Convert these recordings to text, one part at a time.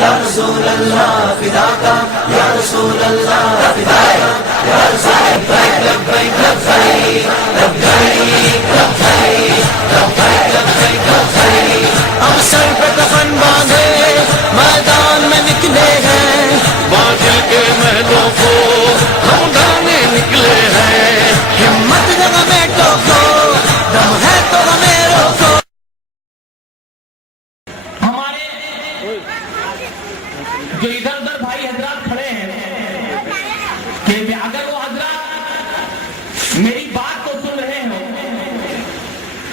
یا رسول اللہ فدا کا یا رسول اللہ فدا کا یا رسول لبیک لبیک لبیک لبیک لبیک لبیک لبیک ہم سر پہ کفن باندھے میدان میں نکلے ہیں باطل کے محلوں کو ہم ڈھانے نکلے ہیں ہمت جگہ میں ٹوکو دم ہے تو ہمیں روکو جو ادھر ادھر بھائی حضرات کھڑے ہیں کہ اگر وہ حضرات میری بات کو سن رہے ہوں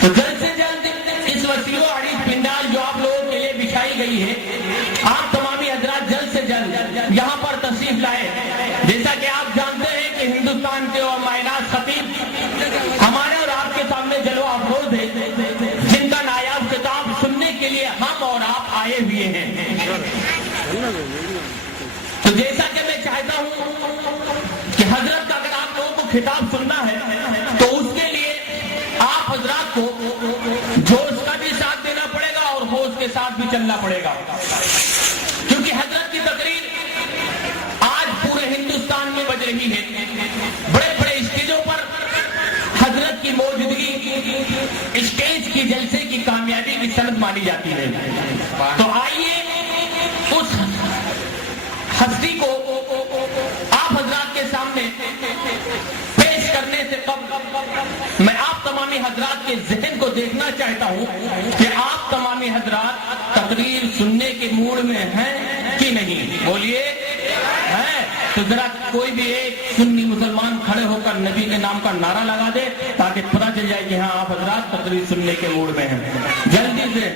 تو جلد سے جلد اس وسیع و عریض پنڈال جو آپ لوگوں کے لیے بچھائی گئی ہے آپ تمامی حضرات جلد سے جلد یہاں پر تشریف لائے. جیسا کہ آپ جانتے ہیں کہ ہندوستان کے اور مائناز خطیب ہمارے اور آپ کے سامنے جلوہ افروز ہے جن کا نایاب خطاب سننے کے لیے ہم اور آپ آئے ہوئے ہیں. تو جیسا کہ میں چاہتا ہوں کہ حضرت کا اگر آپ لوگوں کو خطاب سننا ہے تو اس کے لیے آپ حضرات کو جوش کا بھی ساتھ دینا پڑے گا اور ہوش کے ساتھ بھی چلنا پڑے گا کیونکہ حضرت کی تقریر آج پورے ہندوستان میں بج رہی ہے. بڑے بڑے اسٹیجوں پر حضرت کی موجودگی اسٹیج کی جلسے کی کامیابی کی سند مانی جاتی ہے. تو آئیے اس ہستی کو آپ حضرات کے سامنے پیش کرنے سے قبل میں آپ تمامی حضرات کے ذہن کو دیکھنا چاہتا ہوں کہ آپ تمامی حضرات تقریر سننے کے موڈ میں ہیں کہ نہیں. بولیے ہیں تو ذرا کوئی بھی ایک سنی مسلمان کھڑے ہو کر نبی کے نام کا نعرہ لگا دے تاکہ پتہ چل جائے کہ ہاں آپ حضرات تقریر سننے کے موڈ میں ہیں. جلدی سے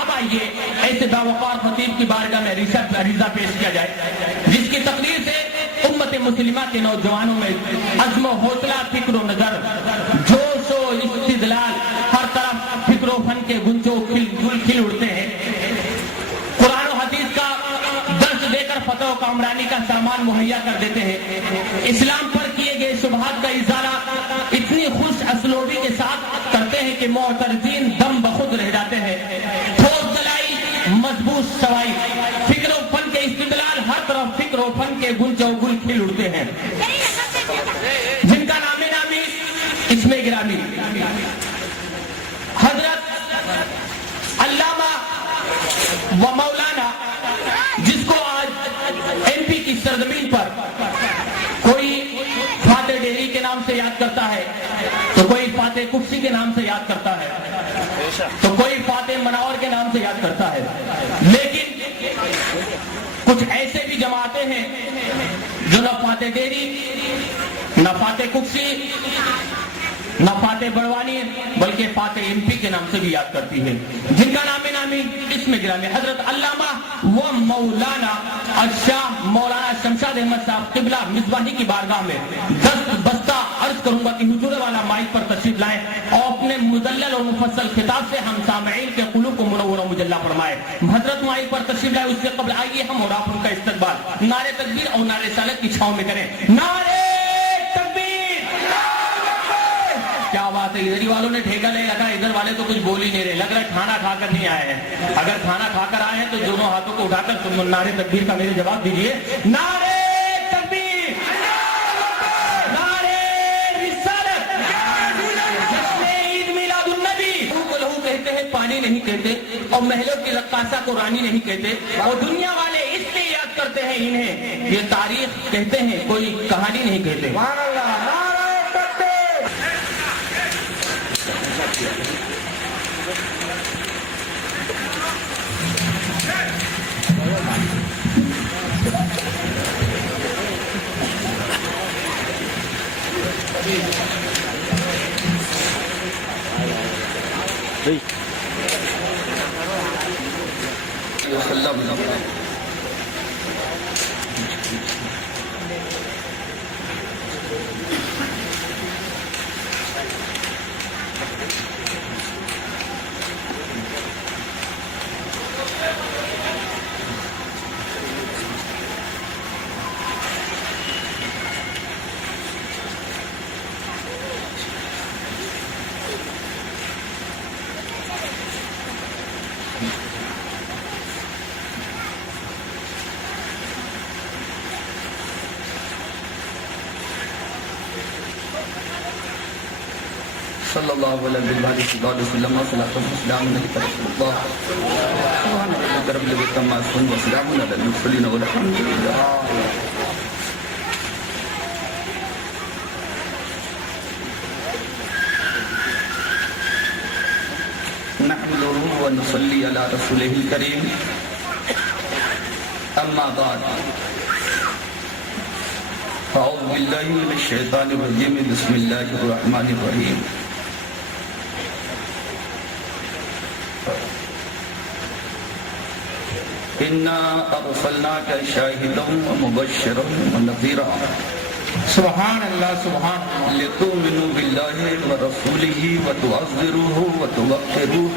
اب آئیے ایسے باوقار خطیب کی بارگاہ میں عریضہ پیش کیا جائے جس کی تقریر سے امت مسلمہ کے نوجوانوں میں عزم و حوصلہ فکر و نظر جوش و استدلال ہر طرف فکر و فن کے گنجو کھل اڑتے ہیں. قرآن و حدیث کا درس دے کر فتح و کامرانی کا سامان مہیا کر دیتے ہیں. اسلام پر کیے گئے شبہات کا ازالہ اتنی خوش اسلوبی کے ساتھ کرتے ہیں کہ معترضین دم بخود رہ جاتے ہیں. ٹھوس دلائی مضبوط سوائی فکر و فن کے استدلال ہر طرف فکر و فن کے گل و گل کھل اڑتے ہیں. جن کا نام نامی اس میں گرامی حضرت علامہ و مولانا جس کو آج ایم پی کی سرزمین پر کوئی فاتح ڈیری کے نام سے یاد کرتا ہے تو کوئی فاتح کفسی کے نام سے یاد کرتا ہے تو کوئی فاتح مناور کے نام سے یاد کرتا ہے. لیکن کچھ ایسے بھی جماعتیں ہیں جو نہ فاتح ڈیری نہ فاتح کفسی نہ فاتح بڑوانی بلکہ فاتح ایم پی کے نام سے بھی یاد کرتی ہے. جن کا نام نامی اس میں گرامی حضرت علامہ و مولانا الشاہ مولانا شمشاد احمد صاحب قبلہ مصباحی کی بارگاہ میں دست بستہ عرض کروں گا کہ حضور والا مائک پر تشریف لائیں اور اپنے مدلل اور مفصل خطاب سے ہم سامعین کے قلوب کو منور و مجلہ فرمائے. حضرت مائک پر تشریف لائے اس سے قبل آئیے ہم اور آپ ان کا استقبال نعرے تکبیر اور نعرے رسالت کی چھاؤں میں کریں. نعرے کیا بات ہے. ادھر والوں نے ٹھیکہ لے رکھا ادھر والے تو کچھ بول ہی نہیں رہے. لگ رہا ہے کھانا کھا کر نہیں آئے ہیں. اگر کھانا کھا کر آئے ہیں تو دونوں ہاتھوں کو اٹھا کر تم نعرے تکبیر کا میرے جواب دیجیے. نعرے تکبیر نعرے رسالت جشن عید میلاد النبی. لہو کو لہو کہتے ہیں پانی نہیں کہتے اور محلوں کی رقاصہ کو رانی نہیں کہتے اور دنیا والے اس لیے یاد کرتے ہیں انہیں یہ تاریخ کہتے ہیں کوئی کہانی نہیں کہتے. صلی اللہ علیہ وسلم صلاۃ والسلام علیہ رسول اللہ سبحان ربک رب العزۃ عما یصفون وسلام علی المرسلین والحمد للہ. نحمده ونصلي على رسوله الكريم اما بعد اعوذ باللہ من الشیطان الرجیم بسم اللہ الرحمن الرحیم. انا ارسلناک شاہدا ومبشرا ونذیرا سبحان اللہ سبحان اللہ. لتؤمنوا باللہ ورسولہ وتعزروہ وتوقروہ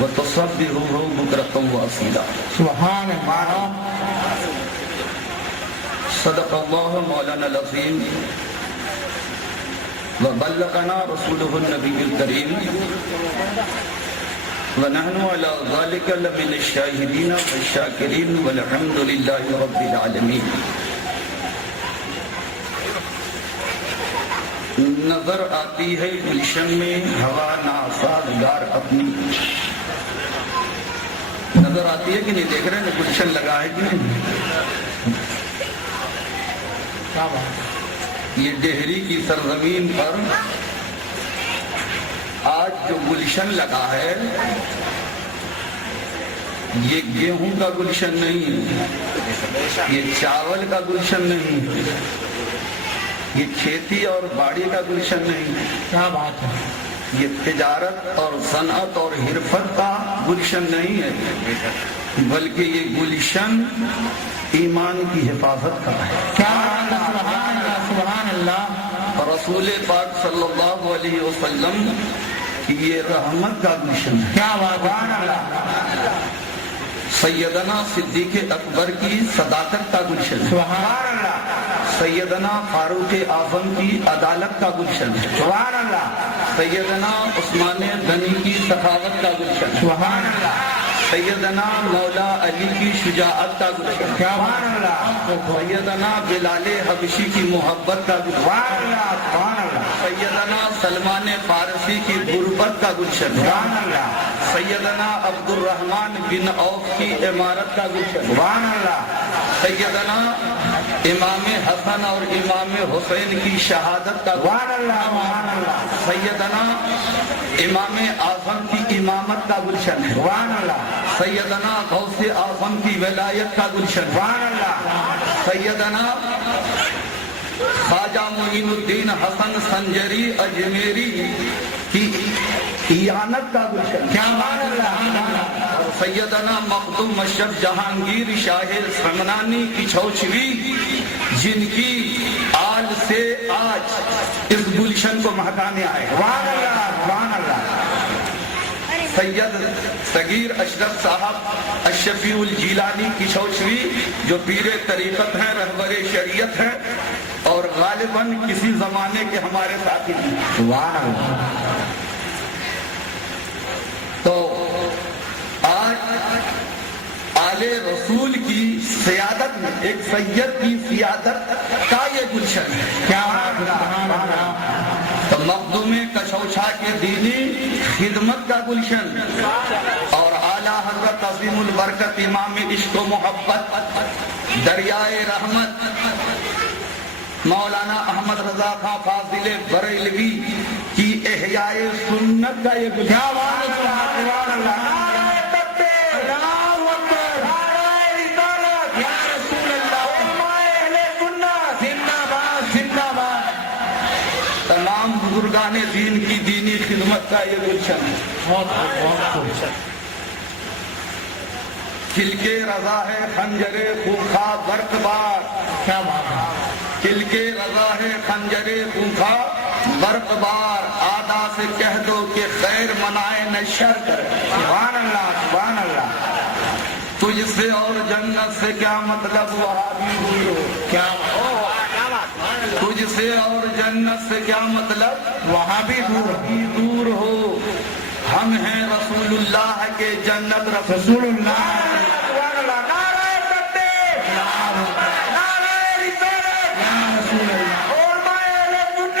وتصبحوہ بکرۃ واصیلا. سبحان اللہ. صدق اللہ مولانا العظیم وبلغنا رسولہ النبی الکریم ونحن علی ذلک لمن الشاہدین والشاکرین والحمد للہ رب العالمین. نظر آتی ہے گلشن میں ہوا ناسازگار اپنی. نظر آتی ہے کہ نہیں؟ دیکھ رہے ہیں گلشن لگا ہے کہ نہیں؟ یہ ڈہری کی سرزمین پر آج جو گلشن لگا ہے یہ گیہوں کا گلشن نہیں، یہ چاول کا گلشن نہیں، یہ کھیتی اور باڑی کا گلشن نہیں. کیا بات ہے. یہ تجارت اور صنعت اور حرفت کا گلشن نہیں ہے، بلکہ یہ گلشن ایمان کی حفاظت کا ہے. کیا سبحان اللہ سبحان اللہ. رسول پاک صلی اللہ علیہ وسلم یہ رحمت کا گلشن ہے. کیا بات. سیدنا صدیق اکبر کی صداقت کا گلشن ہے. سبحان اللہ. سیدنا فاروق اعظم کی عدالت کا گلشن ہے. سبحان اللہ. سیدنا عثمان غنی کی سخاوت کا گلشن ہے. سبحان اللہ. سیدنا مولا علی کی شجاعت کا گلشن ہے. سبحان اللہ. سیدنا بلال حبشی کی محبت کا گلشن. سبحان اللہ سبحان اللہ. سیدنا سلمان فارسی کی غربت کا گلشن. سبحان اللہ. سیدنا عبد الرحمن بن عوف کی عمارت کا گلشن. سبحان اللہ. سیدنا امام حسن اور امام حسین کی شہادت کا. سبحان اللہ سبحان اللہ. سیدنا امام اعظم کی امامت کا گلشن ہے. سبحان اللہ. سیدنا غوث اعظم کی ولایت کا گلشن. سبحان اللہ. سیدنا خواجہ معین الدین حسن سنجری اجمیری کی اعانت کا گلشن. کیا بات اللہ. سیدنا مخدوم اشرف جہانگیر شاہ سمنانی کی چھوچوی جن کی آل سے آج اس گلشن کو مہکانے آئے. سبحان اللہ سبحان اللہ. سید صغیر اشرف صاحب الشفیع الجیلانی کی چھوچوی جو پیر طریقت ہیں، رہبر شریعت ہیں اور غالباً کسی زمانے کے ہمارے ساتھی ہیں. سبحان اللہ. تو آج آل رسول کی سیادت میں ایک سید کی سیادت کا یہ گلشن ہے. کیا سبحان اللہ. تو مخدوم کچوچھا کے دینی خدمت کا گلشن اور اعلیٰ حضرت عظیم البرکت امام عشق و محبت دریائے رحمت مولانا احمد رضا خان فاضل بریلوی کی احیاء سنت کا یہ گلشن. کیا بات ہے. سبحان اللہ. تمام بزرگان دین کی دینی خدمت کا یہ گلشن ہے. کلکے رضا ہے خنجر خونخا برق بار. کیا بات ہے. کلکے رضا ہے خنجر خونخا برق بار. آدا سے کہہ دو کہ خیر منائے نہ شر کرے. سبحان اللہ سبحان اللہ. تجھ سے اور جنت سے کیا مطلب وہابی دور ہو. کیا تجھ سے اور جنت سے کیا مطلب وہاں بھی دور ہو. ہم ہیں رسول اللہ کے جنت رسول اللہ. سبحان اللہ. نعرہ تکبیر. نعرہ رسالت. یا رسول اللہ. علماء اہل سنت.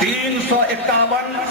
351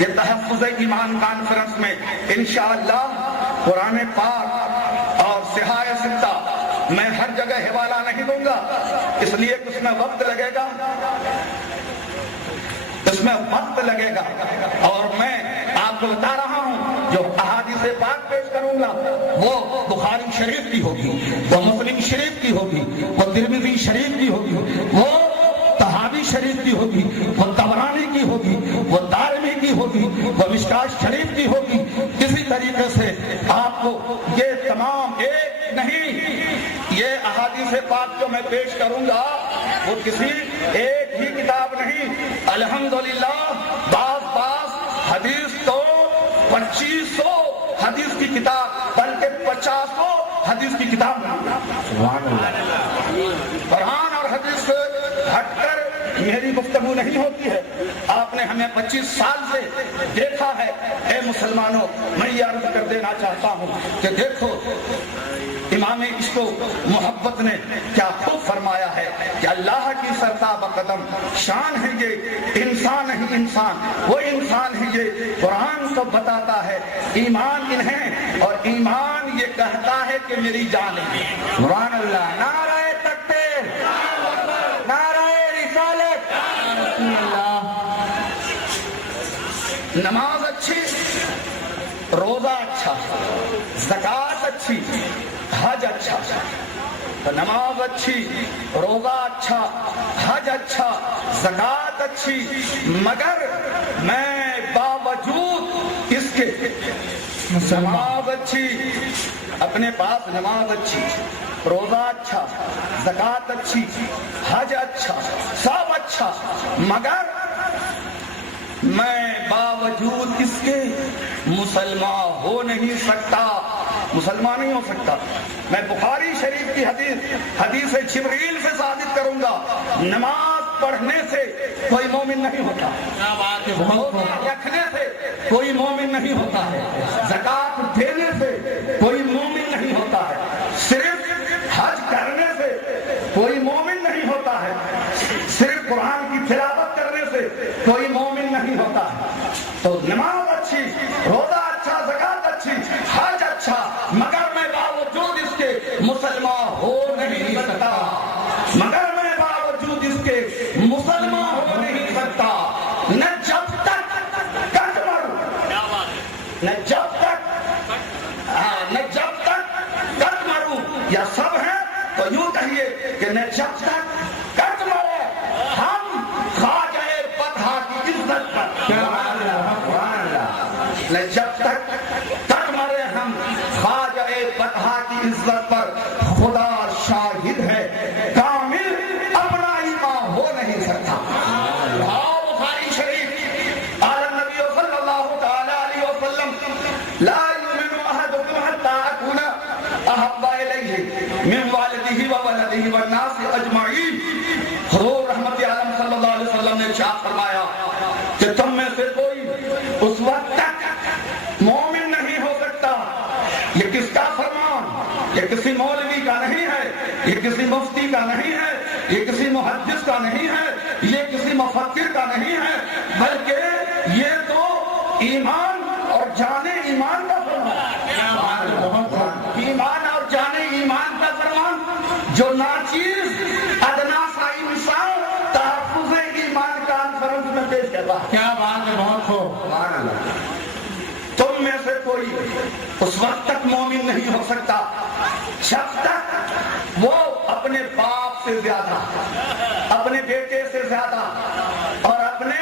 یہ تحفظ ایمان کانفرنس میں انشاءاللہ قرآن پاک اور صحاح ستہ میں ہر جگہ حوالہ نہیں دوں گا، اس لیے کہ اس میں وقت لگے گا، اور میں آپ کو بتا رہا ہوں جو احادیث پاک پیش کروں گا وہ بخاری شریف کی ہوگی، وہ مسلم شریف کی ہوگی، وہ ترمذی شریف کی ہوگی، وہ طحاوی شریف کی ہوگی، وہ طبرانی کی ہوگی، وہ دارمی کی ہوگی، وہ مشکات شریف کی ہوگی۔ اسی طریقے سے آپ کو یہ تمام ایک نہیں، یہ احادیث پاک جو میں پیش کروں گا وہ کسی ایک ہی کتاب نہیں، الحمدللہ بعض حدیث تو 2500 حدیث کی کتاب بلکہ 50 حدیث کی کتاب قرآن اور حدیث سے ہٹ کر میری گفتگو نہیں ہوتی ہے۔ آپ نے ہمیں 25 سال سے دیکھا ہے۔ اے مسلمانوں، میں یہ عرض کر دینا چاہتا ہوں کہ دیکھو امام عشق و محبت نے کیا خوب فرمایا ہے کہ اللہ کی سرتاب قدم شان ہے یہ انسان نہیں انسان، وہ انسان ہے یہ قرآن تو بتاتا ہے ایمان انہیں، اور ایمان یہ کہتا ہے کہ میری جان ہے۔ سبحان اللہ، نعرہ تکبیر، نعرہ رسالت، نماز اچھی، روزہ اچھا، زکوٰۃ اچھی، حج اچھا، تو نماز اچھی، روزہ اچھا، حج اچھا، زکوٰۃ اچھی، مگر میں باوجود اس کے نماز اچھی، اپنے پاس نماز اچھی، روزہ اچھا، زکوٰۃ اچھی، حج اچھا، سب اچھا، مگر میں باوجود اس کے مسلمان ہو نہیں سکتا، مسلمان نہیں ہو سکتا۔ میں بخاری شریف کی حدیث جبریل سے ثابت کروں گا، نماز پڑھنے سے کوئی مومن نہیں ہوتا، روزہ رکھنے سے کوئی مومن نہیں ہوتا ہے، زکوٰۃ دینے سے کوئی مومن نہیں ہوتا ہے، صرف حج کرنے سے کوئی مومن نہیں ہوتا ہے، صرف قرآن کی تلاوت کرنے سے کوئی مومن نہیں ہوتا ہے۔ تو نماز اچھی، روزہ اچھا، زکوٰۃ اچھی، حج اچھا، مگر میں باوجود اس کے مسلمان ہو نہیں سکتا، مگر میں باوجود اس کے مسلمان ہو نہیں سکتا، نہ جب تک کٹ مروں، نہ جب تک کٹ مروں، یا سب ہے تو یوں کہیے کہ نہ جب تک کٹ مرے ہم خواجہ پتھا کی عزت پر، نہ جب تک کٹ مرے ہم خواجہ پتھا کی عزت پر، خدا شاہد ہے کامل اپنا ایمان ہو نہیں سکتا۔ بخاری شریف قال النبی صلی اللہ تعالی علیہ وسلم لا یؤمن احدکم حتی اکون احب الیہ من والدہ وولدہ والناس اجمعین۔ حضور رحمت عالم صلی اللہ علیہ وسلم نے ارشاد فرمایا کہ تم میں سے کوئی اس وقت تک مومن نہیں ہو سکتا، یہ کس کا فرمان؟ یہ کسی مولوی کا نہیں ہے، یہ کسی مفتی کا نہیں ہے، یہ کسی محدث کا نہیں ہے، یہ کسی مفکر کا نہیں ہے، بلکہ یہ تو ایمان اور جان ایمان کا فرمان، ایمان اور جان ایمان کا فرمان، جو ناچیز ادنا سا انسان تحفظ ایمان کانفرنس میں پیش کرتا ہے۔ کیا بات ہے، بہت خوب۔ تم میں سے کوئی اس وقت تک مومن نہیں ہو سکتا جب تک وہ اپنے باپ سے زیادہ، اپنے بیٹے سے زیادہ، اور اپنے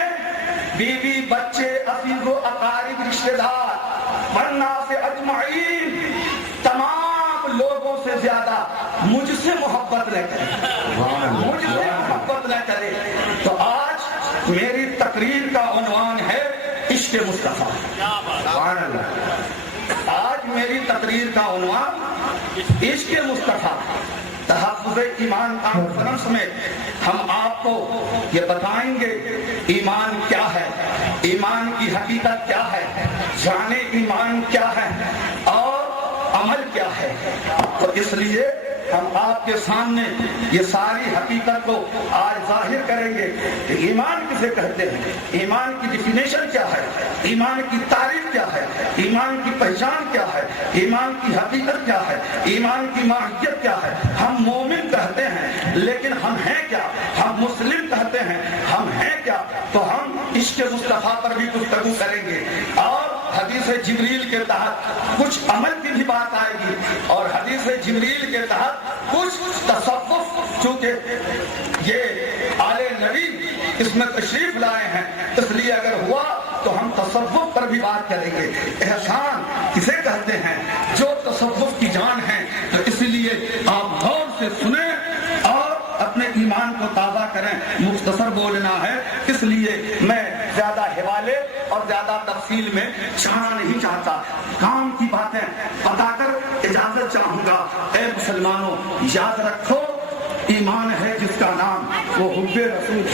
بیوی بچے عزیز و اقارب رشتہ دار والناس اجمعین تمام لوگوں سے زیادہ مجھ سے محبت نہ کرے، مجھ سے محبت نہ کرے۔ تو آج میری تقریر کا عنوان ہے عشق مصطفیٰ۔ آج میری تقریر کا عنوان عشق مصطفیٰ۔ تحفظ ایمان کانفرنس میں ہم آپ کو یہ بتائیں گے ایمان کیا ہے، ایمان کی حقیقت کیا ہے، جانے ایمان کیا ہے اور عمل کیا ہے۔ تو اس لیے ہم آپ کے سامنے یہ ساری حقیقت کو آج ظاہر کریں گے کہ ایمان کسے کہتے ہیں، ایمان کی ڈیفینیشن کیا ہے، ایمان کی تعریف کیا ہے، ایمان کی پہچان کیا ہے، ایمان کی حقیقت کیا ہے، ایمان کی ماہیت کیا ہے۔ ہم مومن کہتے ہیں لیکن ہم ہیں کیا؟ ہم مسلم کہتے ہیں، ہم ہیں کیا؟ تو ہم عشق مصطفیٰ پر بھی گفتگو کریں گے، اور حدیث جبریل کے تحت کچھ عمل کی بھی بات آئے گی، اور حدیث جبریل کے تحت کچھ تصوف، چونکہ یہ آل نبی اس میں تشریف لائے ہیں، اس لیے اگر ہوا تو ہم تصوف پر بھی بات کریں گے۔ احسان کسے کہتے ہیں؟ جو تصوف کی جان ہے۔ تو اس لیے آپ غور سے سنیں اور اپنے ایمان کو تازہ کریں۔ مختصر بولنا ہے، اس لیے میں زیادہ حوالے اور زیادہ تفصیل میں جانا نہیں چاہتا، کام کی باتیں بتا کر اجازت چاہوں گا۔ اے مسلمانوں، یاد رکھو، ایمان ہے جس کا نام وہ حب رسول،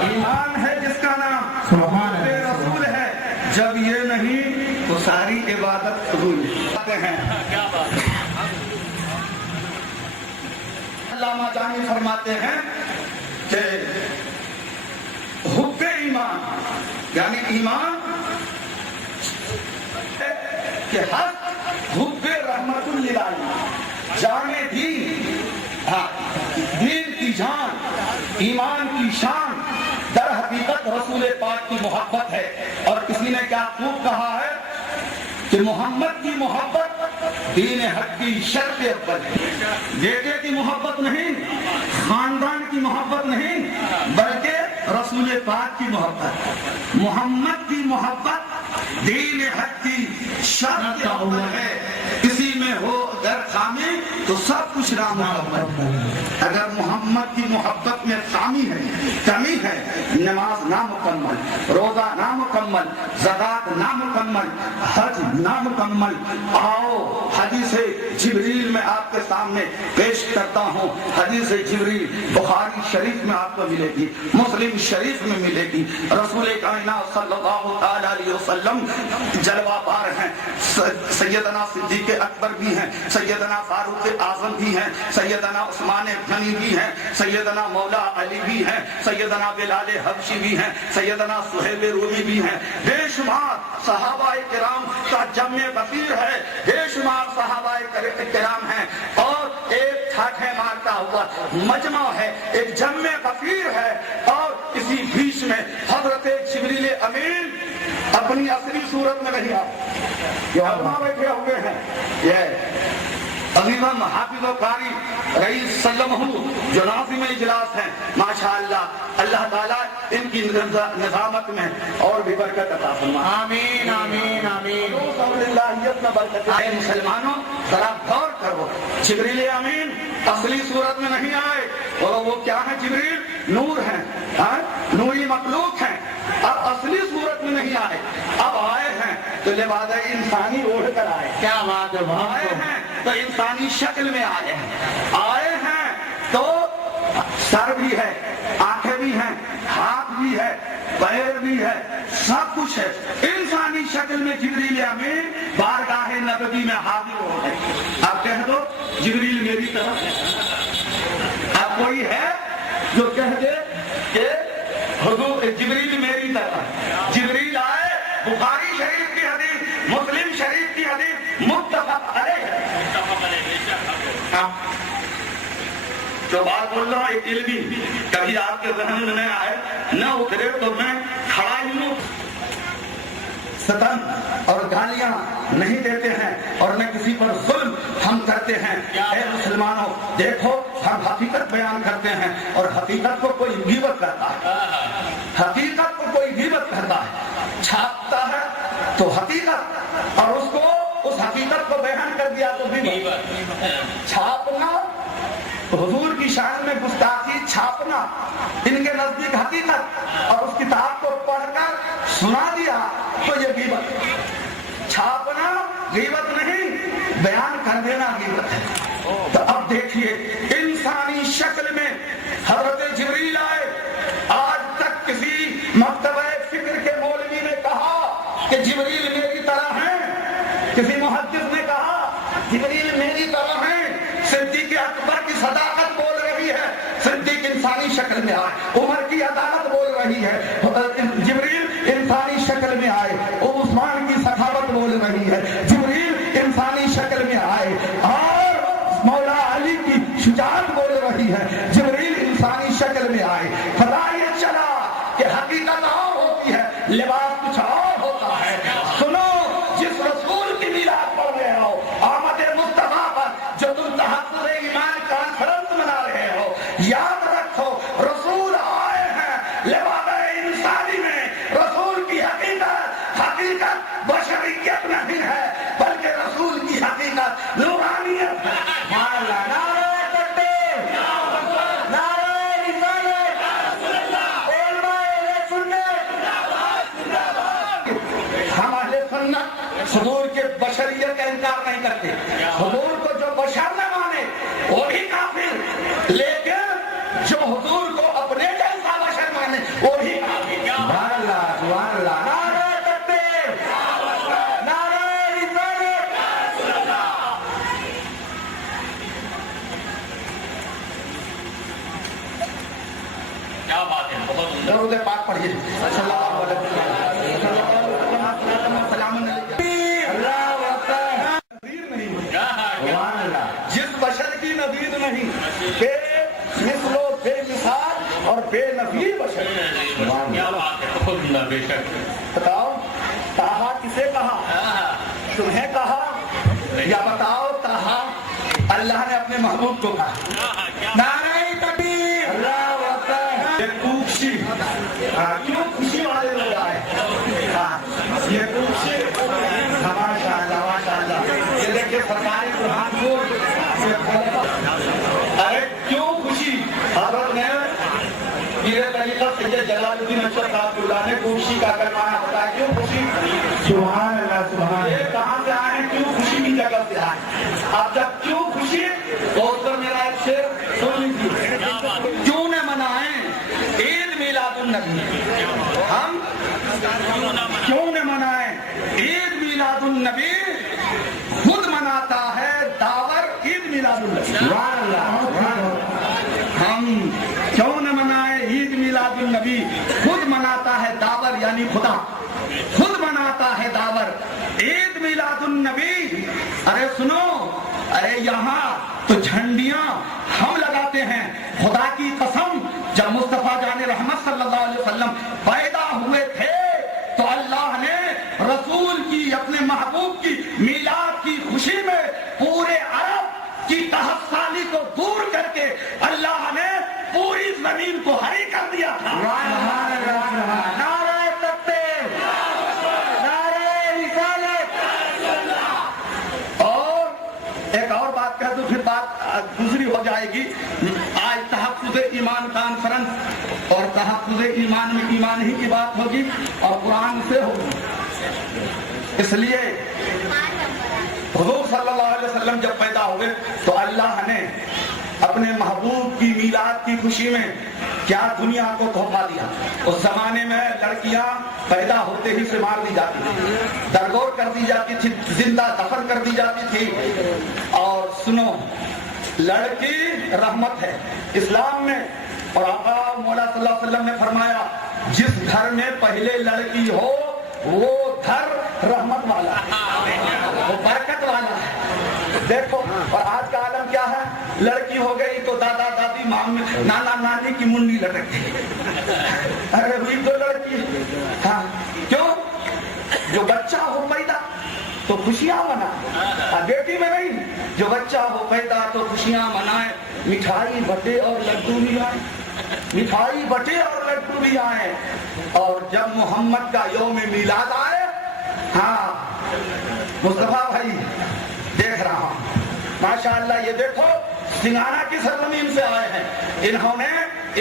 ایمان ہے جس کا نام حب رسول ہے۔ جب یہ نہیں تو ساری عبادت قبول ہیں۔ علامہ جانی فرماتے ہیں کہ حب ایمان یعنی ایمان کہ حق حب رحمت للہ، جانے دین، دین کی جان، ایمان کی شان در حقیقت رسول پاک کی محبت ہے۔ اور کسی نے کیا خوب کہا ہے کہ محمد کی محبت دین حق کی شرط اول ہے۔ بیٹے کی محبت نہیں، خاندان کی محبت نہیں، بلکہ رسول پاک کی محبت، محمد کی محبت دین حق کی شرط اول ہے۔ کسی میں ہو اگر خامی تو سب کچھ نامکمل۔ اگر محمد کی محبت میں خامی ہے، کمی ہے، نماز نامکمل، روزہ نامکمل، زکات نامکمل، حج نامکمل۔ آؤ حدیث جبریل میں آپ کے سامنے پیش کرتا ہوں۔ حدیث جبریل بخاری شریف میں آپ کو ملے گی، مسلم شریف میں ملے گی۔ رسول کائنات صلی اللہ تعالی علیہ وسلم جلوہ بار ہیں، سیدنا صدیق اکبر بھی ہیں، سیدنا فاروق اعظم بھی ہیں، سیدنا عثمان غنی بھی ہیں، سیدنا مولا علی بھی ہیں، سیدنا بلال حبشی بھی ہیں، سیدنا صہیب رومی بھی ہیں۔ بے شمار صحابہ کرام کا جمع غفیر ہے، بے شمار صحابہ کرام ہیں، اور ایک ٹھاٹھے مارتا ہوا مجمع ہے، ایک جمع غفیر ہے۔ اور اسی بیچ میں حضرت جبریل امین اپنی اصلی صورت میں نہیں آتے، یہ علماء بیٹھے ہوئے ہیں، یہ عظیم حافظ و قاری رئیس سلمہ جو ناظم اجلاس ہیں، ماشاءاللہ اللہ تعالیٰ ان کی نظامت میں اور بھی برکت عطا فرمائے۔ آمین آمین آمین۔ میں برکت۔ اے مسلمانوں ذرا غور کرو، جبریل امین اصلی صورت میں نہیں آئے، اور وہ کیا ہے؟ جبریل نور ہیں، نوری مخلوق ہیں، اب اصلی صورت میں نہیں آئے، اب آئے ہیں تو لباس انسانی اوڑھ کر آئے۔ کیا بات ہے، آئے ہیں تو انسانی شکل میں آئے ہیں، آئے ہیں تو سر بھی ہے، آنکھیں بھی ہیں، ہاتھ بھی ہے، پیر بھی ہے، سب کچھ ہے۔ انسانی شکل میں جبریل امین بارگاہ نبوی میں حاضر ہو گئے۔ آپ کہہ دو جبریل میری طرف ہے۔ اب کوئی ہے جو کہہ دے کہ حضور جبریل میری طرف؟ جبریل آئے، بخاری شریف کی حدیث، مسلم شریف کی حدیث متفق علیہ ہے۔ جو بات بول رہا ہوں ایک علمی، کبھی آپ کے ذہن میں نہ آئے نہ اترے تو میں کھڑا ہی ہوں۔ ستم اور گالیاں نہیں دیتے ہیں اور نہ کسی پر ظلم ہم کرتے ہیں۔ اے مسلمانوں دیکھو، ہم حقیقت بیان کرتے ہیں اور حقیقت کو کوئی غیبت کرتا ہے، حقیقت کو کوئی غیبت کرتا ہے، چھاپتا ہے تو حقیقت، اور اس کو اس حقیقت کو بیان کر دیا تو غیبت۔ چھاپنا حضور کی شان میں گستاخی، چھاپنا ان کے نزدیک حقیقت، اور اس کتاب کو پڑھ کر سنا دیا تو یہ غیبت۔ چھاپنا غیبت نہیں، بیان کر دینا غیبت ہے۔ تو اب دیکھیے انسانی شکل میں حضرت جبریل آئے۔ آج تک کسی مکتبہ فکر کے مولوی نے کہا کہ جبریل میری طرح ہیں، کسی محدث نے کہا جبریل میری طرح ہیں، صدیق صداقت بول رہی ہے، صدیق انسانی شکل میں آئے، عمر کی عدالت بول رہی ہے، جبریل انسانی شکل میں آئے، عثمان کی سخاوت بول رہی ہے، جبریل انسانی شکل میں آئے، اور مولا علی کی شجاعت بول رہی ہے، جبریل انسانی شکل میں آئے۔ پتہ یہ چلا کہ حقیقت اور ہوتی ہے، لباس کچھ اور ہوتا ہے۔ سنو، جس رسول کی میلاد پڑھ رہے ہو، آمد مصطفیٰ پر جو تم تحفظ ایمان کانفرنس منا رہے ہو، یاد رکھو رسول آئے ہیں لباس انسانی میں۔ رسول کی حقیقت بشریت نہیں ہے، بلکہ رسول کی حقیقت نورانیت ہے۔ ہم اہل سنت حضور کے بشریت کا انکار نہیں کرتے، حضور کو جو بشر نہ مانے وہ بھی کافر، لیکن جو حضور کو اپنے جیسا بشر مانے وہ بھی کافر۔ سبحان اللہ، سبحان اللہ، نعرہ تکبیر، نعرہ رسالت۔ کیا بات ہے، بہت عمدہ۔ درود پاک پڑھیے، صلی اللہ علیہ وسلم۔ جس بشر کی نظیر نہیں، بے مثل و بے مثال اور بے نظیر بشر۔ کیا بات ہے، بہت عمدہ، بے شک۔ بتاؤ طٰہٰ کسے کہا؟ تمہیں کہا یا بتاؤ طٰہٰ اللہ نے اپنے محبوب کو کہا؟ نعرہ تکبیر، اللہ اکبر۔ یہ خوشی، کیوں خوشی والے لوگ آئے؟ یہ خوشی، ماشاء اللہ ماشاء اللہ۔ یہ دیکھیں سرکاری قرآن کو، ارے کیوں خوشی؟ حضرت نے میرے طریقہ سید جلال الدین اشرف رحمۃ اللہ نے خوشی کا کلمہ بتایا۔ کیوں خوشی؟ سبحان اللہ سبحان اللہ۔ یہ کہاں سے آئے ہیں؟ کیوں خوشی کی جگہ سے آئے۔ اب جب کیوں خوشی تو اس پر میرا ایک شعر سن لیجیے۔ کیوں نہ منائیں عید میلاد النبی، ہم کیوں نہ منائیں عید میلاد النبی، خود مناتا ہے داور عید میلاد النبی۔ ہم کیوں نہ منائیں عید میلاد النبی، خود مناتا ہے داور یعنی خدا، خود مناتا ہے داور عید میلاد النبی۔ ارے سنو، ارے یہاں تو جھنڈیاں ہم لگاتے ہیں، خدا کی قسم جب مصطفیٰ جان رحمت صلی اللہ علیہ وسلم پیدا ہوئے تھے تو اللہ نے رسول کی، اپنے محبوب کی میلاد کی خوشی میں پورے عرب کی قحط سالی کو دور کر کے اللہ نے پوری زمین کو ہری کر دیا تھا۔ نعرہ تکبیر، نعرہ رسالت۔ اور ایک اور بات کہہ دوں، پھر بات دوسری ہو جائے گی۔ آج تحفظ ایمان کانفرنس اور تحفظ ایمان میں ایمان ہی کی بات ہوگی اور قرآن سے ہوگی۔ اس لیے حضور صلی اللہ علیہ وسلم جب پیدا ہوئے تو اللہ نے اپنے محبوب کی میلاد کی خوشی میں کیا دنیا کو تحفہ دیا۔ اس زمانے میں لڑکیاں پیدا ہوتے ہی سے مار دی جاتی تھی، درگور کر دی جاتی تھی، زندہ دفن کر دی جاتی تھی۔ اور سنو، لڑکی رحمت ہے اسلام میں، اور آقا مولا صلی اللہ علیہ وسلم نے فرمایا جس گھر میں پہلے لڑکی ہو وہ گھر رحمت والا ہے، وہ برکت والا ہے۔ دیکھو، اور آج کا عالم کیا ہے؟ لڑکی ہو گئی تو دادا دادی نانا نانی کی منڈی لٹک گئی۔ ارے ہوئی تو لڑکی، ہاں کیوں؟ جو بچہ ہو پیدا تو خوشیاں منائے، بیٹی میں نہیں، جو بچہ ہو پیدا تو خوشیاں منائے، مٹھائی بٹے اور لڈو بھی آئے، مٹھائی بٹے اور لڈو بھی آئے۔ اور جب محمد کا یوم میلاد آئے، ہاں مصطفیٰ بھائی دیکھ رہا ہوں، ماشاءاللہ یہ دیکھو سنگانا کی سرزمین سے آئے ہیں، انہوں نے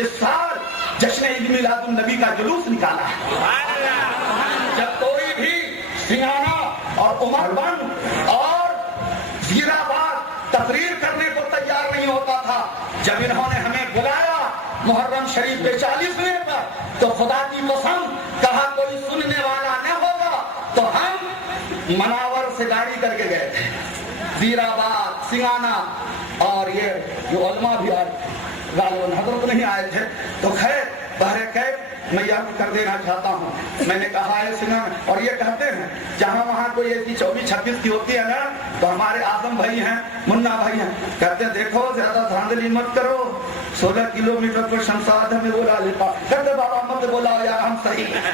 اس سال جشن عید میلاد النبی کا جلوس نکالا ہے۔ جب کوئی بھی سنگانا اور عمر بند اور زیرآباد تقریر کرنے کو تیار نہیں ہوتا تھا، جب انہوں نے ہمیں بلایا محرم شریف کے 40ویں پر تو خدا کی قسم کہا کوئی سننے والا نہ ہوگا تو ہم مناور سے گاڑی کر کے گئے تھے، زیرآباد، سنگانا، اور یہ جو علماء بھی آئے غالباً حضرت نہیں آئے تھے. تو خیر بہرکیف میں یاد کر دینا چاہتا ہوں. میں نے کہا ہے سنا اور یہ کہتے ہیں جہاں وہاں کوئی ایسی 24-26 کی ہوتی ہے نا تو ہمارے اعظم بھائی ہیں منا بھائی ہیں کہتے ہیں دیکھو زیادہ دھاندلی مت کرو 16 کلومیٹر پر شمشاد ہمیں بولا لیتا. کہتے بابا مت بولا یار ہم صحیح ہیں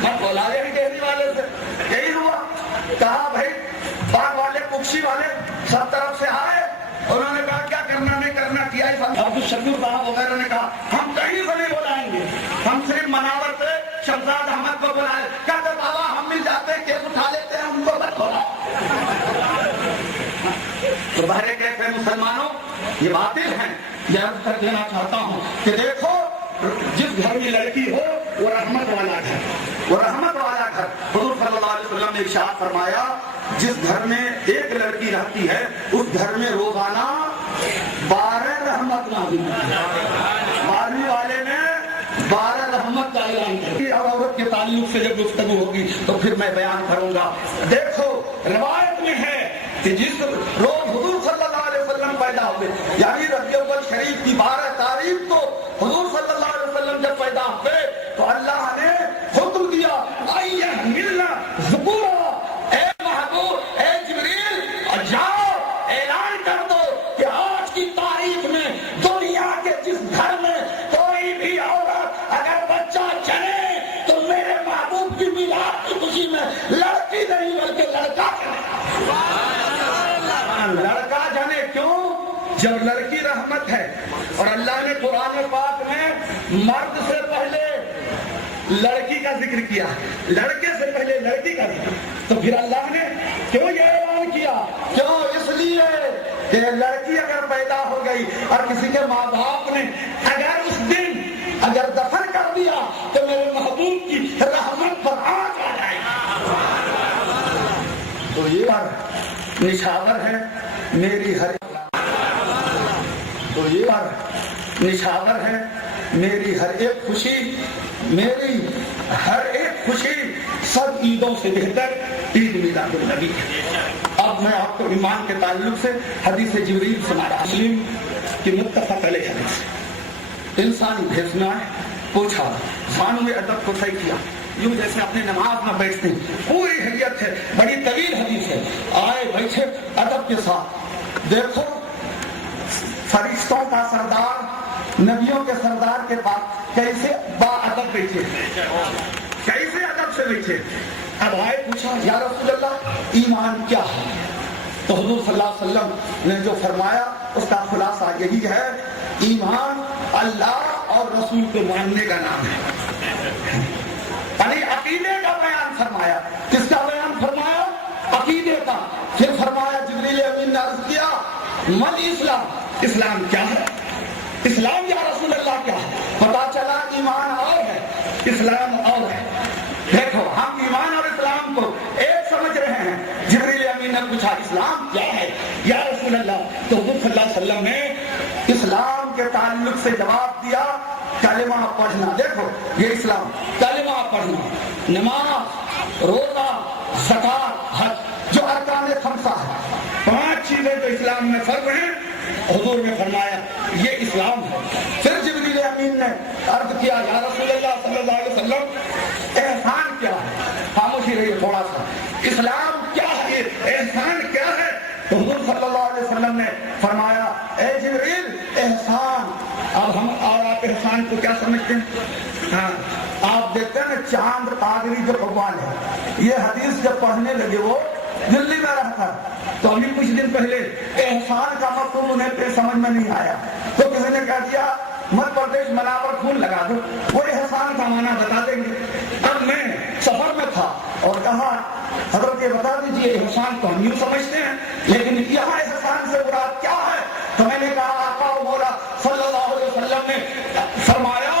مت بولا یہ ڈہری والے سے. یہی ہوا. کہا بھائی باغ والے ککشی والے سب طرف سے آئے. انہوں نے کہا کیا کرنا نہیں کرنا کیا. عبدالشکور صاحب وغیرہ نے کہا ہم کہیں سے نہیں بلائیں گے ہم صرف مناور سے شمشاد احمد کو بلائے. کہتے بابا ہم مل جاتے کیس اٹھا لیتے ہیں ہم کو مت بولا. تو بہرے کیسے مسلمانوں یہ باطل ہیں. یہ عرض کر دینا چاہتا ہوں کہ دیکھو جس گھر میں لڑکی ہو وہ رحمت والا گھر وہ رحمت والا گھر. حضور صلی اللہ علیہ وسلم نے ارشاد فرمایا جس گھر میں ایک لڑکی رہتی ہے اس گھر میں روزانہ 12 رحمت نازل ہوتی ہے. 12ویں والے نے 12 رحمت کا اعلان کیا. اب عورت کے تعلق سے جب گفتگو ہوگی تو پھر میں بیان کروں گا. دیکھو روایت میں ہے کہ جس روز حضور صلی اللہ علیہ وسلم پیدا ہوئے یعنی ربیع الاول شریف کی 12 تاریخ کو حضور صلی اللہ علیہ وسلم جب پیدا ہوئے تو اللہ نے حکم دیا آئیے ملنا ذکورا اے محبوب اے جبریل جاؤ اعلان کر دو کہ آج کی تاریخ میں دنیا کے جس گھر میں کوئی بھی عورت اگر بچہ جنے تو میرے محبوب کی میلاد کی خوشی میں لڑکی نہیں بلکہ لڑکا جنے. لڑکا جنے کیوں؟ جب لڑکی رحمت ہے اور اللہ نے قرآن پاک میں مرد سے پہلے لڑکی کا ذکر کیا لڑکے سے پہلے لڑکی کا ذکر. تو پھر اللہ نے کیوں یہ اعلان کیا؟ کیوں؟ اس لیے کہ لڑکی اگر پیدا ہو گئی اور کسی کے ماں باپ نے اگر اس دن اگر دفن کر دیا تو میرے محبوب کی رحمت پر آگ آ جائے گی. تو یہ نشاور ہے میری ہر تو یہ نشاور ہے میری ہر ایک خوشی میری ہر ایک خوشی سب عیدوں سے بہتر عید میلاد النبی. اب میں آپ کو ایمان کے تعلق سے حدیث جبریل سنایا. مسلم کی متفق علیہ حدیث. انسان بھیجنا ہے پوچھا خانوں میں ادب کو صحیح کیا یوں جیسے اپنے نماز میں بیٹھتے ہیں پوری حیت ہے بڑی طویل حدیث ہے. آئے بیٹھے ادب کے ساتھ. دیکھو فرشتوں کا سردار نبیوں کے سردار کے پاس کیسے با ادب بیٹھے کیسے ادب سے بیٹھے. اب آئے پوچھا یا رسول اللہ ایمان کیا ہے؟ تو حضور صلی اللہ علیہ وسلم نے جو فرمایا اس کا خلاصہ یہی ہے ایمان اللہ اور رسول کو ماننے کا نام ہے. یعنی عقیدے کا بیان فرمایا. کس کا بیان فرمایا؟ عقیدے کا. پھر فرمایا جبریل امین نے عرض کیا من اسلام اسلام کیا ہے؟ اسلام یا رسول اللہ کیا ہے؟ پتا چلا ایمان اور ہے اسلام اور ہے. دیکھو ہم ایمان اور اسلام کو ایک سمجھ رہے ہیں. جبریل امین نے پوچھا اسلام کیا ہے یا رسول اللہ؟ تو حضور صلی اللہ علیہ وسلم نے اسلام کے تعلق سے جواب دیا کلمہ پڑھنا. دیکھو یہ اسلام کلمہ پڑھنا نماز روزہ زکات حج جو ارکان خمسہ ہے 5 چیزیں جو اسلام میں فرض ہیں حضور نے فرمایا یہ اسلام ہے. پھر جبریل امین نے عرض کیا یا رسول اللہ صلی اللہ علیہ وسلم احسان کیا ہے؟ خاموشی رہی تھوڑا سا. اسلام کیا ہے احسان کیا ہے؟ تو حضور صلی اللہ علیہ وسلم نے فرمایا اے جبریل احسان. اب ہم اور آپ احسان کو کیا سمجھتے ہیں؟ ہاں آپ دیکھتے ہیں چاند قادری جو بھگوان ہے یہ حدیث جب پڑھنے لگے وہ دلی میں رہتا تو ابھی کچھ دن پہلے احسان کا مفہوم انہیں پھر سمجھ میں نہیں آیا تو کسی نے کہہ دیا مدھیہ پردیش مناور خون لگا دو وہ احسان کا معنی بتا دیں گے. اب میں سفر میں تھا اور کہا حضرت یہ بتا دیجیے احسان تو ہم یوں سمجھتے ہیں لیکن یہاں احسان سے مراد کیا ہے؟ تو میں نے کہا آقا و مولا صلی اللہ علیہ وسلم نے فرمایا